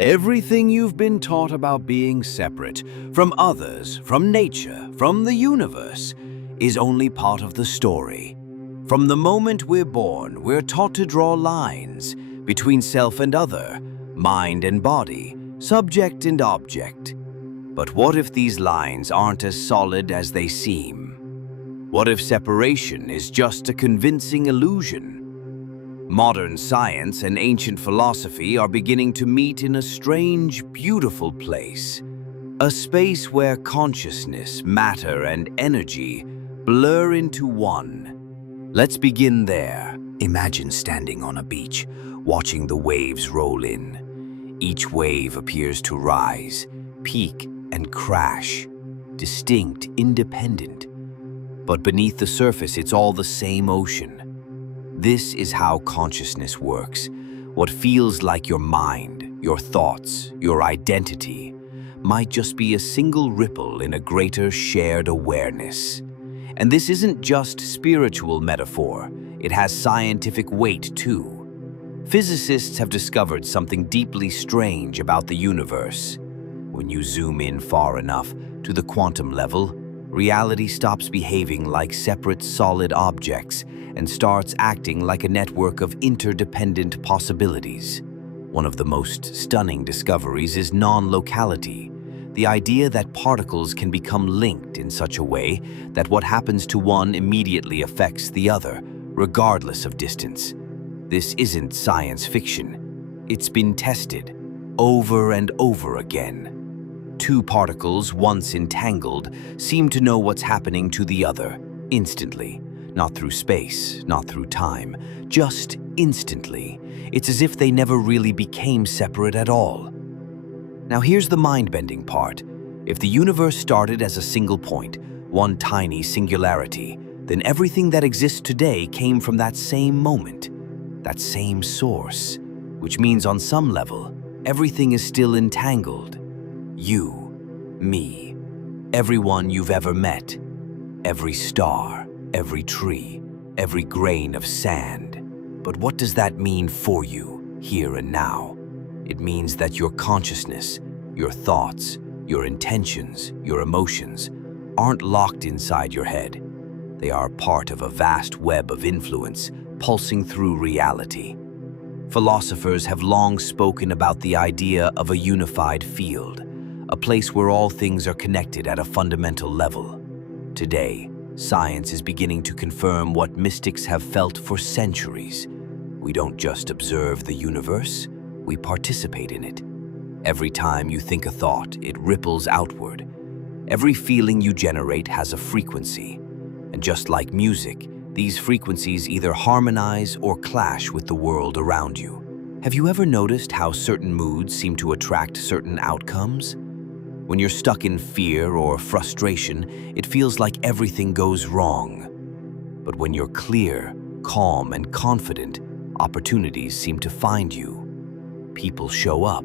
Everything you've been taught about being separate from others, from nature, from the universe, is only part of the story. From the moment we're born, we're taught to draw lines between self and other, mind and body, subject and object. But what if these lines aren't as solid as they seem? What if separation is just a convincing illusion? Modern science and ancient philosophy are beginning to meet in a strange, beautiful place. A space where consciousness, matter, and energy blur into one. Let's begin there. Imagine standing on a beach, watching the waves roll in. Each wave appears to rise, peak, and crash, distinct, independent. But beneath the surface, it's all the same ocean. This is how consciousness works. What feels like your mind, your thoughts, your identity, might just be a single ripple in a greater shared awareness. And this isn't just spiritual metaphor, it has scientific weight too. Physicists have discovered something deeply strange about the universe. When you zoom in far enough to the quantum level, reality stops behaving like separate solid objects and starts acting like a network of interdependent possibilities. One of the most stunning discoveries is non-locality, the idea that particles can become linked in such a way that what happens to one immediately affects the other, regardless of distance. This isn't science fiction. It's been tested over and over again. Two particles, once entangled, seem to know what's happening to the other instantly. Not through space, not through time, just instantly. It's as if they never really became separate at all. Now here's the mind-bending part. If the universe started as a single point, one tiny singularity, then everything that exists today came from that same moment, that same source, which means on some level, everything is still entangled. You, me, everyone you've ever met, every star, every tree, every grain of sand. But what does that mean for you, here and now? It means that your consciousness, your thoughts, your intentions, your emotions, aren't locked inside your head. They are part of a vast web of influence pulsing through reality. Philosophers have long spoken about the idea of a unified field, a place where all things are connected at a fundamental level. Today, science is beginning to confirm what mystics have felt for centuries. We don't just observe the universe, we participate in it. Every time you think a thought, it ripples outward. Every feeling you generate has a frequency. And just like music, these frequencies either harmonize or clash with the world around you. Have you ever noticed how certain moods seem to attract certain outcomes? When you're stuck in fear or frustration, it feels like everything goes wrong. But when you're clear, calm, and confident, opportunities seem to find you. People show up,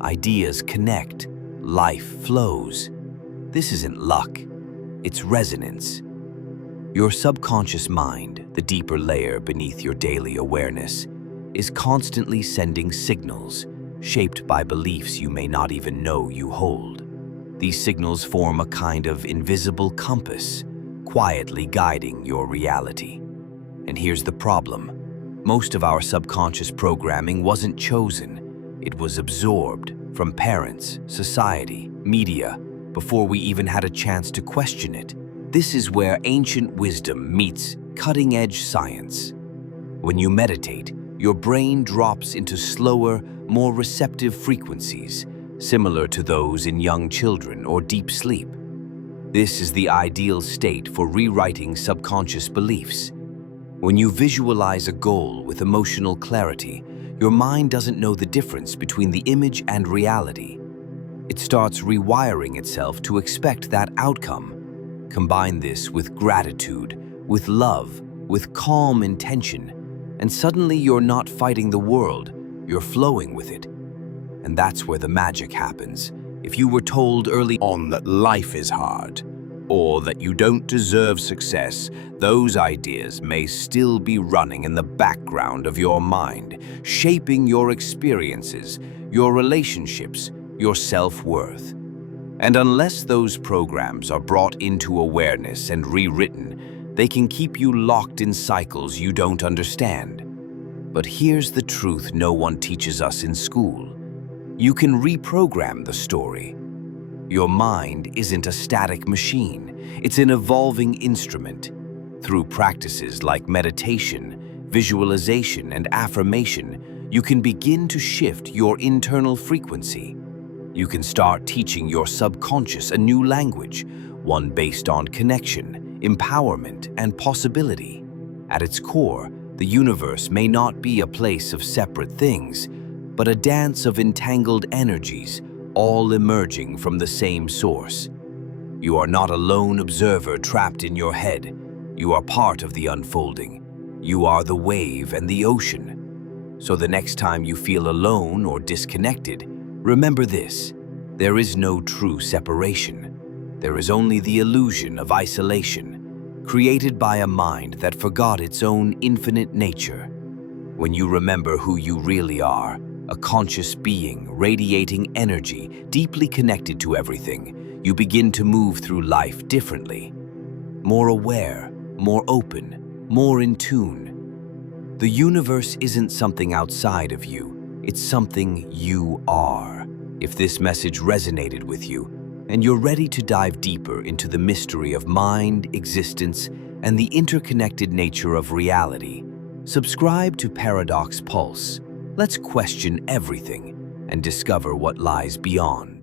ideas connect, life flows. This isn't luck, it's resonance. Your subconscious mind, the deeper layer beneath your daily awareness, is constantly sending signals, shaped by beliefs you may not even know you hold. These signals form a kind of invisible compass, quietly guiding your reality. And here's the problem. Most of our subconscious programming wasn't chosen. It was absorbed from parents, society, media, before we even had a chance to question it. This is where ancient wisdom meets cutting-edge science. When you meditate, your brain drops into slower, more receptive frequencies, similar to those in young children or deep sleep. This is the ideal state for rewriting subconscious beliefs. When you visualize a goal with emotional clarity, your mind doesn't know the difference between the image and reality. It starts rewiring itself to expect that outcome. Combine this with gratitude, with love, with calm intention, and suddenly you're not fighting the world, you're flowing with it. And that's where the magic happens. If you were told early on that life is hard, or that you don't deserve success, those ideas may still be running in the background of your mind, shaping your experiences, your relationships, your self-worth. And unless those programs are brought into awareness and rewritten, they can keep you locked in cycles you don't understand. But here's the truth no one teaches us in school. You can reprogram the story. Your mind isn't a static machine. It's an evolving instrument. Through practices like meditation, visualization, and affirmation, you can begin to shift your internal frequency. You can start teaching your subconscious a new language, one based on connection, empowerment, and possibility. At its core, the universe may not be a place of separate things, but a dance of entangled energies, all emerging from the same source. You are not a lone observer trapped in your head. You are part of the unfolding. You are the wave and the ocean. So the next time you feel alone or disconnected, remember this: there is no true separation. There is only the illusion of isolation, created by a mind that forgot its own infinite nature. When you remember who you really are, a conscious being radiating energy, deeply connected to everything, you begin to move through life differently. More aware, more open, more in tune. The universe isn't something outside of you, it's something you are. If this message resonated with you, and you're ready to dive deeper into the mystery of mind, existence, and the interconnected nature of reality, subscribe to Paradox Pulse. Let's question everything and discover what lies beyond.